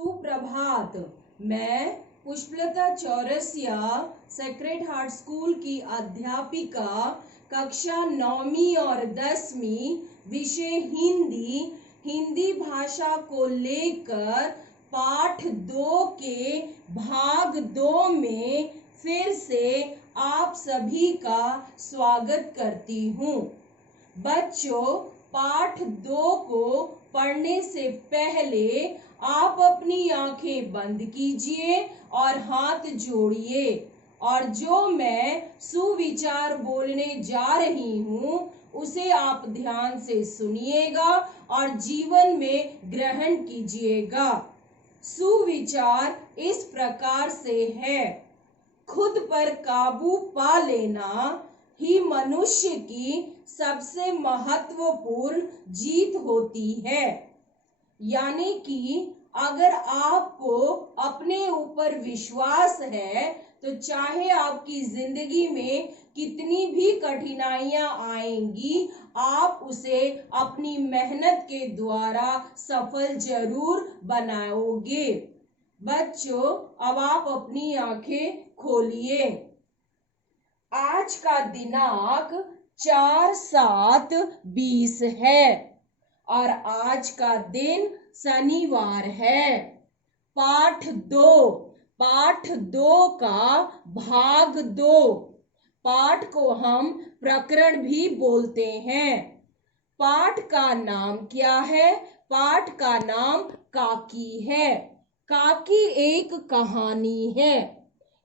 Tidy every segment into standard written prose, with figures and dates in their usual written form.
सुप्रभात। मैं Pushpalata Chaurasia sacred heart school की अध्यापिका कक्षा 9वीं और 10वीं विषय हिंदी भाषा को लेकर पाठ 2 के भाग 2 में फिर से आप सभी का स्वागत करती हूँ। बच्चों, पाठ 2 को पढ़ने से पहले आप अपनी आंखें बंद कीजिए और हाथ जोड़िए और जो मैं सुविचार बोलने जा रही हूँ उसे आप ध्यान से सुनिएगा और जीवन में ग्रहण कीजिएगा। सुविचार इस प्रकार से है: खुद पर काबू पा लेना ही मनुष्य की सबसे महत्वपूर्ण जीत होती है। यानी कि अगर आपको अपने ऊपर विश्वास है तो चाहे आपकी जिंदगी में कितनी भी कठिनाइयां आएंगी, आप उसे अपनी मेहनत के द्वारा सफल जरूर बनाओगे। बच्चों, अब आप अपनी आंखें खोलिए। आज का दिनांक 4/7/20 है और आज का दिन शनिवार है। पाठ 2 का भाग 2। पाठ को हम प्रकरण भी बोलते हैं। पाठ का नाम क्या है? पाठ का नाम काकी है। काकी एक कहानी है।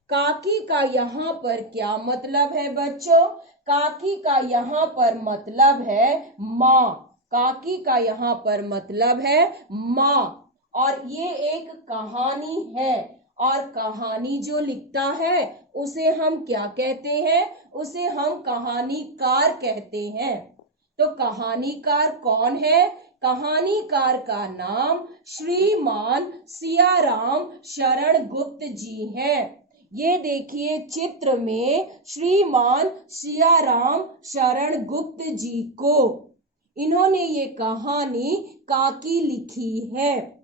काकी का यहाँ पर क्या मतलब है बच्चों? काकी का यहाँ पर मतलब है माँ। काकी का यहाँ पर मतलब है माँ और ये एक कहानी है और कहानी जो लिखता है उसे हम क्या कहते हैं? उसे हम कहानीकार कहते हैं। तो कहानीकार कौन है? कहानीकार का नाम श्रीमान सियाराम शरण गुप्त जी हैं। ये देखिए चित्र में श्रीमान सियाराम शरण गुप्त जी को, इन्होंने ये कहानी काकी लिखी है।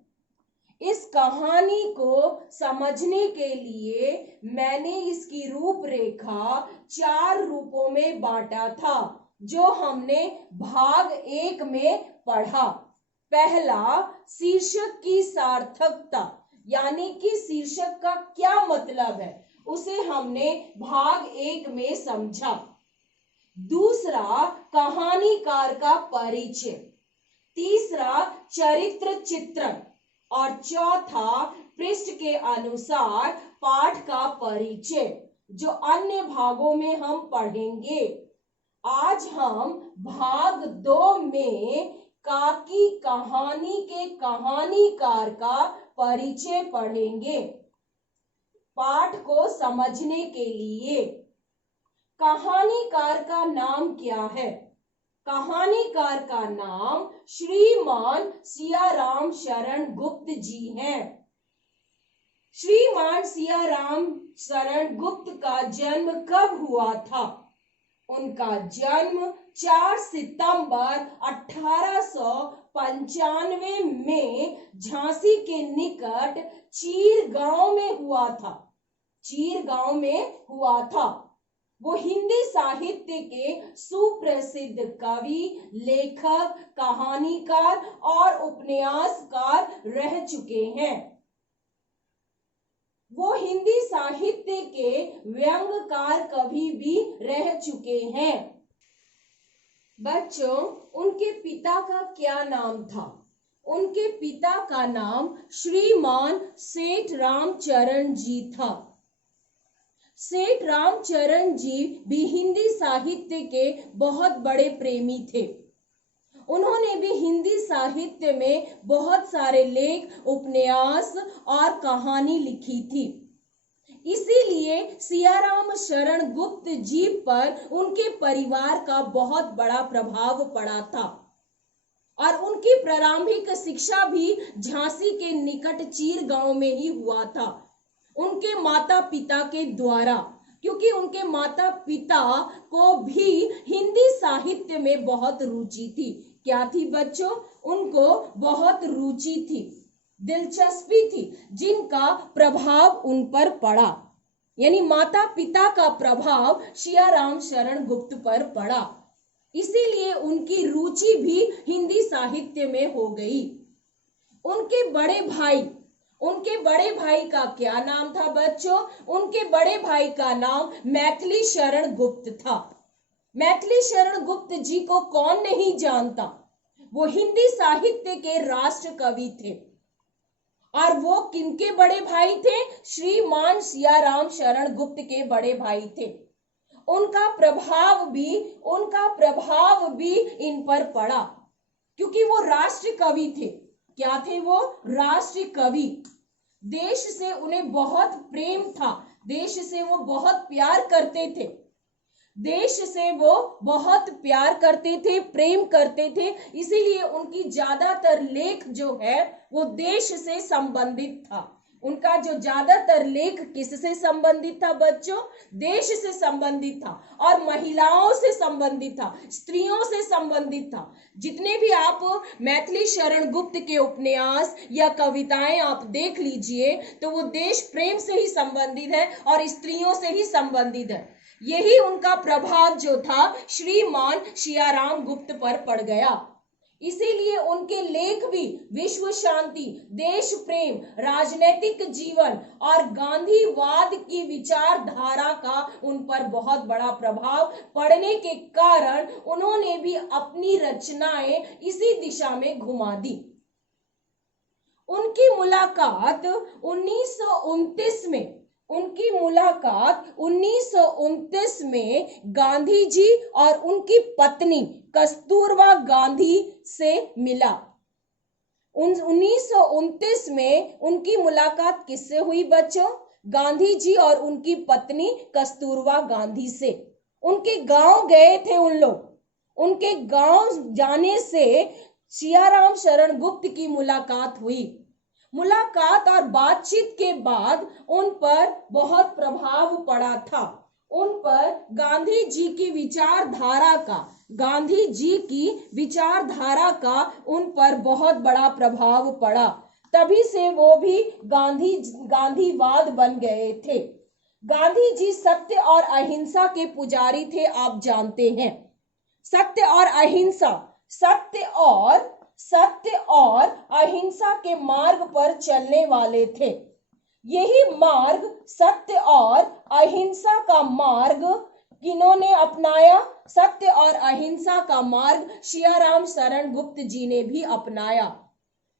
इस कहानी को समझने के लिए मैंने इसकी रूपरेखा 4 रूपों में बांटा था जो हमने भाग 1 में पढ़ा। पहला, शीर्षक की सार्थकता, यानी कि शीर्षक का क्या मतलब है, उसे हमने भाग 1 में समझा। दूसरा, कहानीकार का परिचय। तीसरा, चरित्र चित्रण और चौथा, पृष्ठ के अनुसार पाठ का परिचय, जो अन्य भागों में हम पढ़ेंगे। आज हम भाग 2 में काकी कहानी के कहानीकार का परिचय पढ़ेंगे। पाठ को समझने के लिए कहानीकार का नाम क्या है? कहानीकार का नाम श्रीमान सियाराम शरण गुप्त जी हैं। श्रीमान सियाराम शरण गुप्त का जन्म कब हुआ था? उनका जन्म 4 सितंबर 1895 में झांसी के निकट चीर गांव में हुआ था। चीर गांव में हुआ था। वो हिंदी साहित्य के सुप्रसिद्ध कवि, लेखक, कहानीकार और उपन्यासकार रह चुके हैं। वो हिंदी साहित्य के व्यंग्यकार कवि भी रह चुके हैं। बच्चों, उनके पिता का क्या नाम था? उनके पिता का नाम श्रीमान सेठ रामचरण जी था। सेठ रामचरण जी भी हिंदी साहित्य के बहुत बड़े प्रेमी थे। उन्होंने भी हिंदी साहित्य में बहुत सारे लेख, उपन्यास और कहानी लिखी थी। इसीलिए सियाराम शरण गुप्त जी पर उनके परिवार का बहुत बड़ा प्रभाव पड़ा था और उनकी प्रारंभिक शिक्षा भी झांसी के निकट चीर गांव में ही हुआ था, उनके माता पिता के द्वारा, क्योंकि उनके माता पिता को भी हिंदी साहित्य में बहुत रुचि थी। क्या थी बच्चों? उनको बहुत रुचि थी। दिलचस्पी थी, जिनका प्रभाव उन पर पड़ा, यानी माता पिता का प्रभाव सियाराम शरण गुप्त पर पड़ा। इसीलिए उनकी रुचि भी हिंदी साहित्य में हो गई। उनके बड़े भाई का क्या नाम था बच्चों? उनके बड़े भाई का नाम मैथिली शरण गुप्त था। मैथिली शरण गुप्त जी को कौन नहीं जानता? वो हिंदी साहित्य के राष्ट्र कवि थे। और वो किनके बड़े भाई थे? श्रीमान सियाराम शरण गुप्त के बड़े भाई थे। उनका प्रभाव भी इन पर पड़ा, क्योंकि वो राष्ट्र कवि थे। क्या थे वो? राष्ट्र कवि। देश से उन्हें बहुत प्रेम था, देश से वो बहुत प्यार करते थे, प्रेम करते थे। इसीलिए उनकी ज्यादातर लेख जो है वो देश से संबंधित था। उनका जो ज्यादातर लेख किससे संबंधित था बच्चों? देश से संबंधित था, और महिलाओं से संबंधित था, स्त्रियों से संबंधित था। जितने भी आप मैथिली शरण गुप्त के उपन्यास या कविताएं आप देख लीजिए तो वो देश प्रेम से ही संबंधित है और स्त्रियों से ही संबंधित है। यही उनका प्रभाव जो था श्रीमान सियाराम गुप्त पर पड़ गया। इसीलिए उनके लेख भी विश्व शांति, देश प्रेम, राजनीतिक जीवन और गांधीवाद की विचारधारा का उन पर बहुत बड़ा प्रभाव पड़ने के कारण उन्होंने भी अपनी रचनाएं इसी दिशा में घुमा दी। उनकी मुलाकात 1929 में गांधी जी और उनकी पत्नी कस्तूरबा गांधी से मिला। 1929 में उनकी मुलाकात किससे हुई बच्चों? गांधी जी और उनकी पत्नी कस्तूरबा गांधी से। उनके गांव गए थे उन लोग। उनके गांव जाने से सियाराम शरण गुप्त की मुलाकात हुई। मुलाकात और बातचीत के बाद उन पर बहुत प्रभाव पड़ा था। उन पर गांधी जी की विचारधारा का उन पर बहुत बड़ा प्रभाव पड़ा। तभी से वो भी गांधीवाद बन गए थे। गांधी जी सत्य और अहिंसा के पुजारी थे, आप जानते हैं। सत्य और अहिंसा के मार्ग पर चलने वाले थे। यही मार्ग, सत्य और अहिंसा का मार्ग किन्होंने अपनाया? सत्य और अहिंसा का मार्ग सियाराम शरण गुप्त जी ने भी अपनाया।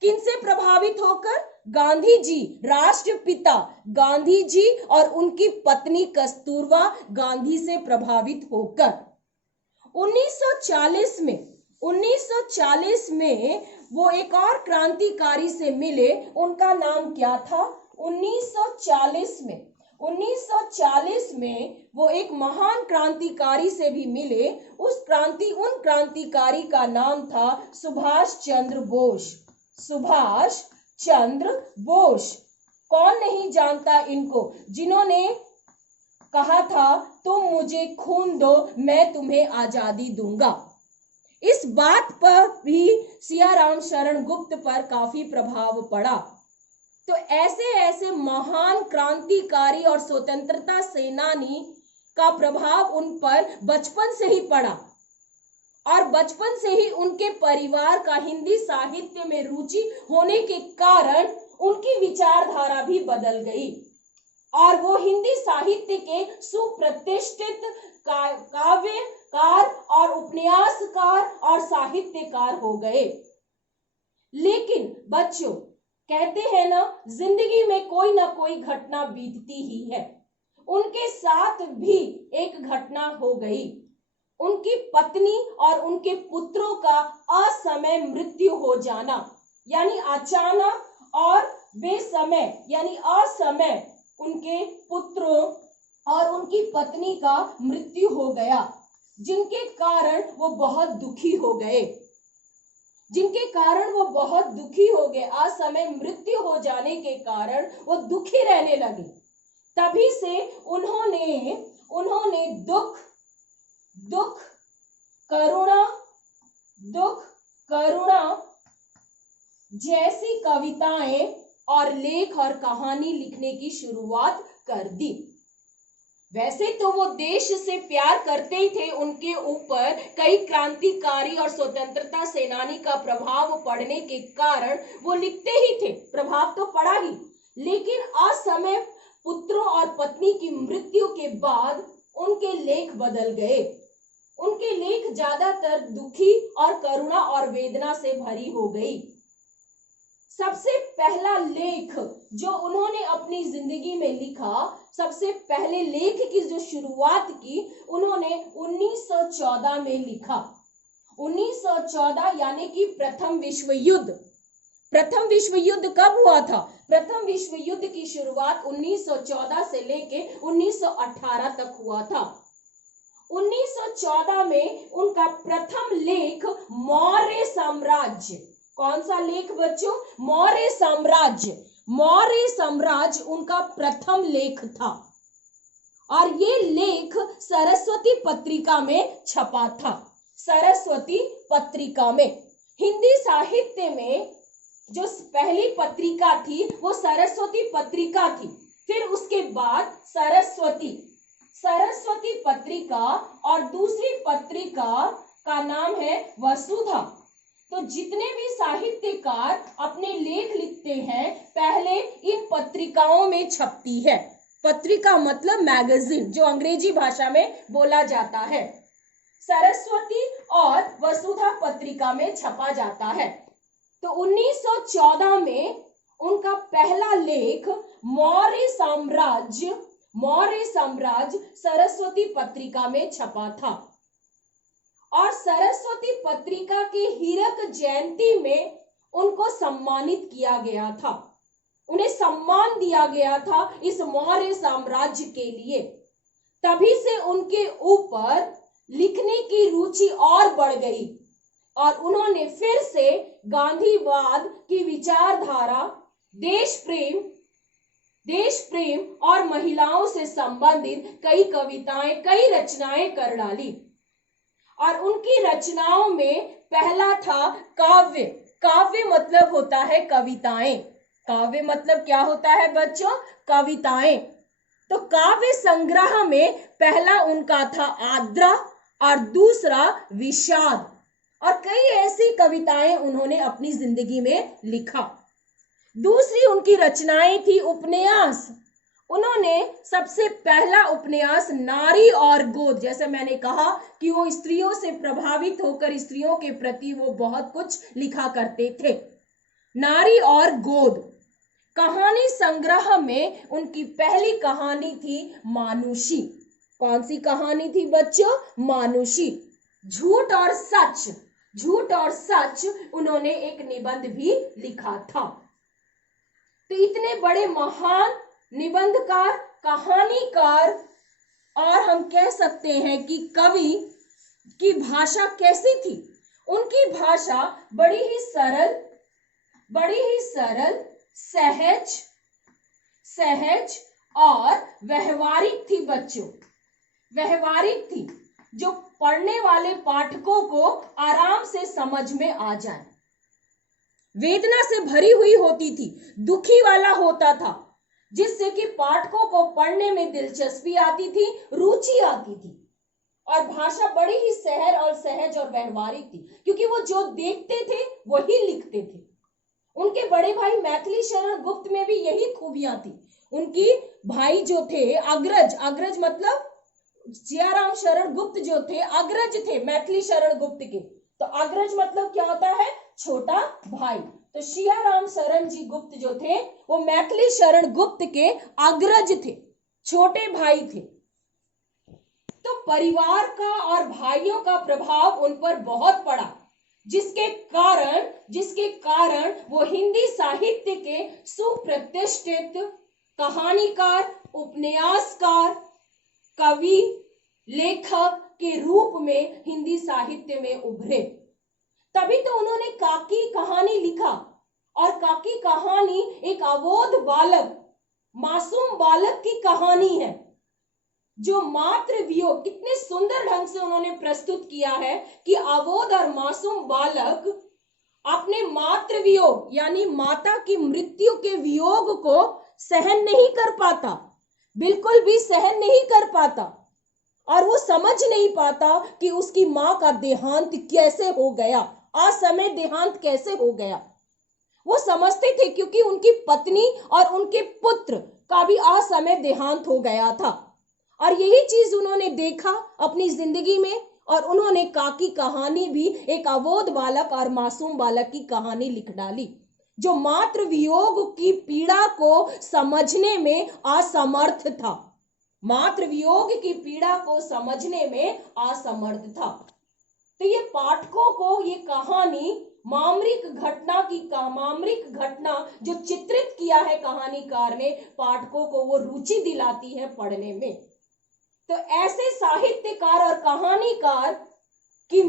किनसे प्रभावित होकर? गांधी जी, राष्ट्रपिता गांधी जी और उनकी पत्नी कस्तूरबा गांधी से प्रभावित होकर। 1940 में वो एक और क्रांतिकारी से मिले। उनका नाम क्या था? 1940 में वो एक महान क्रांतिकारी से भी मिले। उन क्रांतिकारी का नाम था सुभाष चंद्र बोस। कौन नहीं जानता इनको, जिन्होंने कहा था तुम मुझे खून दो, मैं तुम्हें आजादी दूंगा। इस बात पर भी सियाराम शरण गुप्त पर काफी प्रभाव पड़ा। तो ऐसे महान क्रांतिकारी और स्वतंत्रता सेनानी का प्रभाव उन पर बचपन से ही पड़ा, और बचपन से ही उनके परिवार का हिंदी साहित्य में रुचि होने के कारण उनकी विचारधारा भी बदल गई और वो हिंदी साहित्य के सुप्रतिष्ठित काव्यकार और उपन्यासकार और साहित्यकार हो गए। लेकिन बच्चों, कहते हैं ना, जिंदगी में कोई ना कोई घटना बीतती ही है। उनके साथ भी एक घटना हो गई। उनकी पत्नी और उनके पुत्रों का असमय मृत्यु हो जाना, यानी अचानक और बेसमय यानी असमय उनके पुत्रों और उनकी पत्नी का मृत्यु हो गया, जिनके कारण वो बहुत दुखी हो गए। असमय मृत्यु हो जाने के कारण वो दुखी रहने लगे। तभी से उन्होंने दुख, करुणा जैसी कविताएं और लेख और कहानी लिखने की शुरुआत कर दी। वैसे तो वो देश से प्यार करते ही थे, उनके ऊपर कई क्रांतिकारी और स्वतंत्रता सेनानी का प्रभाव पड़ने के कारण वो लिखते ही थे, प्रभाव तो पड़ा ही। लेकिन असमय पुत्रों और पत्नी की मृत्यु के बाद उनके लेख बदल गए। उनके लेख ज्यादातर दुखी और करुणा और वेदना से भरी हो गई। सबसे पहला लेख जो उन्होंने अपनी जिंदगी में लिखा, सबसे पहले लेख की जो शुरुआत की उन्होंने 1914 में लिखा। 1914 यानी कि प्रथम विश्व युद्ध। प्रथम विश्व युद्ध कब हुआ था? प्रथम विश्व युद्ध की शुरुआत 1914 से लेके 1918 तक हुआ था। 1914 में उनका प्रथम लेख मौर्य साम्राज्य। कौन सा लेख बच्चों? मौर्य साम्राज्य। मौर्य साम्राज्य उनका प्रथम लेख था और ये लेख सरस्वती पत्रिका में छपा था। सरस्वती पत्रिका में हिंदी साहित्य में जो पहली पत्रिका थी वो सरस्वती पत्रिका थी। फिर उसके बाद सरस्वती पत्रिका और दूसरी पत्रिका का नाम है वसुधा। तो जितने भी साहित्यकार अपने लेख लिखते हैं पहले इन पत्रिकाओं में छपती है। पत्रिका मतलब मैगजीन, जो अंग्रेजी भाषा में बोला जाता है। सरस्वती और वसुधा पत्रिका में छपा जाता है। तो 1914 में उनका पहला लेख मौर्य साम्राज्य सरस्वती पत्रिका में छपा था और सरस्वती पत्रिका की हीरक जयंती में उनको सम्मानित किया गया था। उन्हें सम्मान दिया गया था इस मौर्य साम्राज्य के लिए। तभी से उनके ऊपर लिखने की रुचि और बढ़ गई और उन्होंने फिर से गांधीवाद की विचारधारा, देश प्रेम और महिलाओं से संबंधित कई कविताएं, कई रचनाएं कर डाली। और उनकी रचनाओं में पहला था काव्य। काव्य मतलब होता है कविताएं। काव्य मतलब क्या होता है बच्चों? कविताएं। तो काव्य संग्रह में पहला उनका था आर्द्रा और दूसरा विषाद। और कई ऐसी कविताएं उन्होंने अपनी जिंदगी में लिखा। दूसरी उनकी रचनाएं थी उपन्यास। उन्होंने सबसे पहला उपन्यास नारी और गोद, जैसे मैंने कहा कि वो स्त्रियों से प्रभावित होकर स्त्रियों के प्रति वो बहुत कुछ लिखा करते थे। नारी और गोद कहानी संग्रह में उनकी पहली कहानी थी मानुषी। कौन सी कहानी थी बच्चों? मानुषी। झूठ और सच उन्होंने एक निबंध भी लिखा था। तो इतने बड़े महान निबंधकार, कहानीकार और हम कह सकते हैं कि कवि की भाषा कैसी थी? उनकी भाषा बड़ी ही सरल, सहज और व्यवहारिक थी बच्चों। व्यवहारिक थी, जो पढ़ने वाले पाठकों को आराम से समझ में आ जाए। वेदना से भरी हुई होती थी, दुखी वाला होता था, जिससे कि पाठकों को पढ़ने में दिलचस्पी आती थी, रुचि आती थी। और भाषा बड़ी ही सहज और व्यवहारिक थी, क्योंकि वो जो देखते थे वही लिखते थे। उनके बड़े भाई मैथिली शरण गुप्त में भी यही खूबियां थी। उनकी भाई जो थे अग्रज मतलब सियाराम शरण गुप्त जो थे अग्रज थे मैथिली शरण गुप्त के। तो अग्रज मतलब क्या होता है? छोटा भाई। तो सियाराम शरण जी गुप्त जो थे वो मैथिली शरण गुप्त के अग्रज थे, छोटे भाई थे। तो परिवार का और भाइयों का प्रभाव उन पर बहुत पड़ा, जिसके कारण वो हिंदी साहित्य के सुप्रतिष्ठित कहानीकार, उपन्यासकार, कवि, लेखक के रूप में हिंदी साहित्य में उभरे। तभी तो उन्होंने काकी कहानी लिखा। और काकी कहानी एक अबोध बालक, मासूम बालक की कहानी है, जो मातृ वियोग, कितने सुंदर ढंग से उन्होंने प्रस्तुत किया है कि अबोध और मासूम बालक अपने मातृ वियोग यानी माता की मृत्यु के वियोग को सहन नहीं कर पाता, बिल्कुल भी सहन नहीं कर पाता, और वो समझ नहीं पाता कि उसकी मां का देहांत कैसे हो गया, असमय देहांत कैसे हो गया। वो समझते थे क्योंकि उनकी पत्नी और उनके पुत्र का भी असमय देहांत हो गया था, और यही चीज उन्होंने देखा अपनी जिंदगी में, और उन्होंने काकी कहानी भी एक अबोध बालक और मासूम बालक की कहानी लिख डाली, जो मातृ वियोग की पीड़ा को समझने में असमर्थ था, मातृ वियोग की पीड़ा को समझने में असमर्थ था। तो ये पाठकों को ये कहानी मामरिक घटना जो चित्रित किया है कहानीकार ने, पाठकों को वो रुचि दिलाती है पढ़ने में। तो ऐसे साहित्यकार और कहानीकार की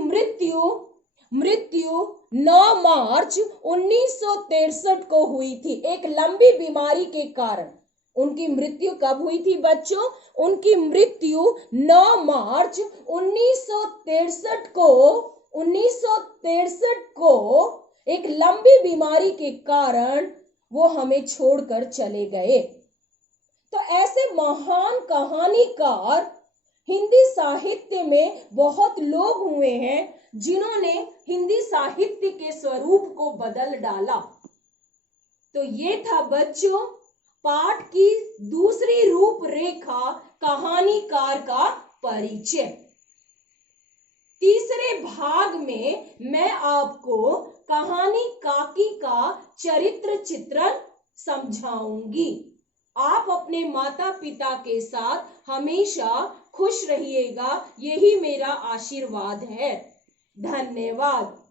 मृत्यु 9 मार्च 1963 को हुई थी, एक लंबी बीमारी के कारण। उनकी मृत्यु कब हुई थी बच्चों? उनकी मृत्यु 9 मार्च 1963 को एक लंबी बीमारी के कारण वो हमें छोड़कर चले गए। तो ऐसे महान कहानीकार हिंदी साहित्य में बहुत लोग हुए हैं जिन्होंने हिंदी साहित्य के स्वरूप को बदल डाला। तो ये था बच्चों पाठ की दूसरी रूपरेखा, कहानीकार का परिचय। तीसरे भाग में मैं आपको कहानी काकी का चरित्र चित्रण समझाऊंगी। आप अपने माता पिता के साथ हमेशा खुश रहिएगा, यही मेरा आशीर्वाद है। धन्यवाद।